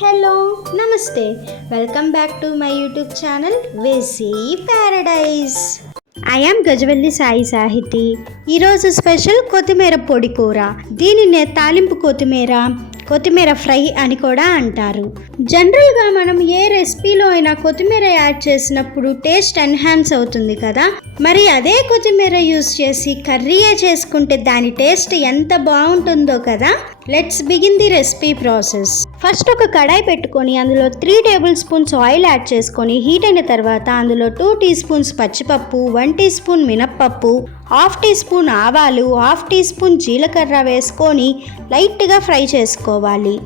Hello నమస్తే welcome back to my YouTube channel వేసీ paradise. I am Gajavalli Sai Sahiti. ఈరోజు special కొత్తిమీర పొడి కూర. దీనినే తాలింపు కొత్తిమీర ఫ్రై అని కూడా అంటారు. జనరల్గా మనం ఏ రెసిపీలో అయినా కొత్తిమీర యాడ్ చేసినప్పుడు టేస్ట్ ఎన్హాన్స్ అవుతుంది కదా. మరి అదే కొత్తిమీర యూస్ చేసి కర్రీయే చేసుకుంటే దాని టేస్ట్ ఎంత బాగుంటుందో కదా. Let's begin the recipe process. First ఒక కడాయి పెట్టుకొని అందులో 3 టేబుల్ స్పూన్స్ ఆయిల్ యాడ్ చేసుకొని హీట్ అయిన తర్వాత అందులో 2 టీ స్పూన్స్ పచ్చిపప్పు, 1 టీ స్పూన్ మినప్పప్పు, 1/2 టీ స్పూన్ ఆవాలు, 1/2 టీ స్పూన్ జీలకర్ర వేసుకొని లైట్గా ఫ్రై చేసుకోవాలి.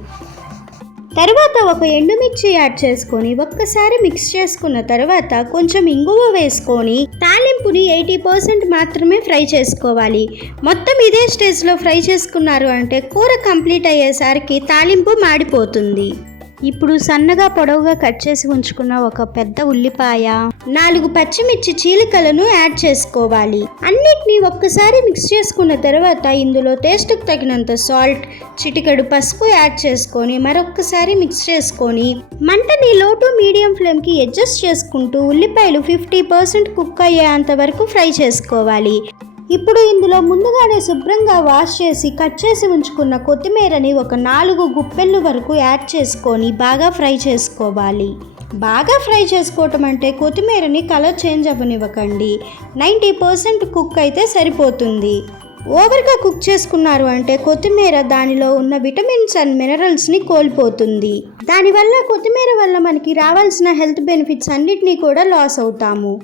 తర్వాత ఒక ఎండుమిర్చి యాడ్ చేసుకొని ఒక్కసారి మిక్స్ చేసుకున్న తర్వాత కొంచెం ఇంగువ వేసుకొని తాలింపుని 80% మాత్రమే ఫ్రై చేసుకోవాలి. మొత్తం ఇదే స్టేజ్లో ఫ్రై చేసుకున్నారు అంటే కూర కంప్లీట్ అయ్యేసరికి తాలింపు మాడిపోతుంది. ఇప్పుడు సన్నగా పొడవుగా కట్ చేసి ఉంచుకున్న ఒక పెద్ద ఉల్లిపాయ, 4 పచ్చిమిర్చి చీలికలను యాడ్ చేసుకోవాలి. అన్నిటినీ ఒక్కసారి మిక్స్ చేసుకున్న తర్వాత ఇందులో టేస్ట్కి తగినంత సాల్ట్, చిటికెడు పసుపు యాడ్ చేసుకొని మరొక్కసారి మిక్స్ చేసుకొని మంటని లో టు మీడియం ఫ్లేమ్కి అడ్జస్ట్ చేసుకుంటూ ఉల్లిపాయలు 50% కుక్ అయ్యేంత వరకు ఫ్రై చేసుకోవాలి. ఇప్పుడు ఇందులో ముందుగానే శుభ్రంగా వాష్ చేసి కట్ చేసి ఉంచుకున్న కొత్తిమీరని ఒక 4 గుప్పెళ్ళు వరకు యాడ్ చేసుకొని బాగా ఫ్రై చేసుకోవాలి. బాగా ఫ్రై చేసుకోవటం అంటే కొత్తిమీరని కలర్ చేంజ్ అవ్వనివ్వకండి. 90% కుక్ అయితే సరిపోతుంది. ఓవర్గా కుక్ చేసుకున్నారు అంటే కొత్తిమీర దానిలో ఉన్న విటమిన్స్ అండ్ మినరల్స్ని కోల్పోతుంది. దానివల్ల కొత్తిమీర వల్ల మనకి రావాల్సిన హెల్త్ బెనిఫిట్స్ అన్నిటినీ కూడా లాస్ అవుతాము.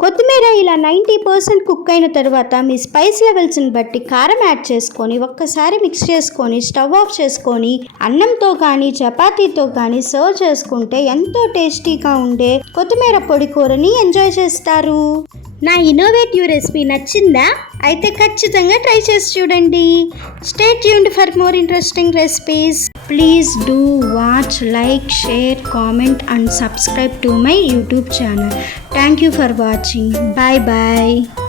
కొత్తిమీర ఇలా 90% కుక్ అయిన తర్వాత మీ స్పైస్ లెవెల్స్ని బట్టి కారం యాడ్ చేసుకొని ఒక్కసారి మిక్స్ చేసుకొని స్టవ్ ఆఫ్ చేసుకొని అన్నంతో కానీ చపాతీతో కానీ సర్వ్ చేసుకుంటే ఎంతో టేస్టీగా ఉండే కొత్తిమీర పొడి కూరని ఎంజాయ్ చేస్తారు. నా ఇన్నోవేటివ్ రెసిపీ నచ్చిందా? అయితే ఖచ్చితంగా ట్రై చేసి చూడండి. Stay tuned for more interesting recipes. Please do watch, like, share, comment and subscribe to my YouTube channel. Thank you for watching. Bye bye.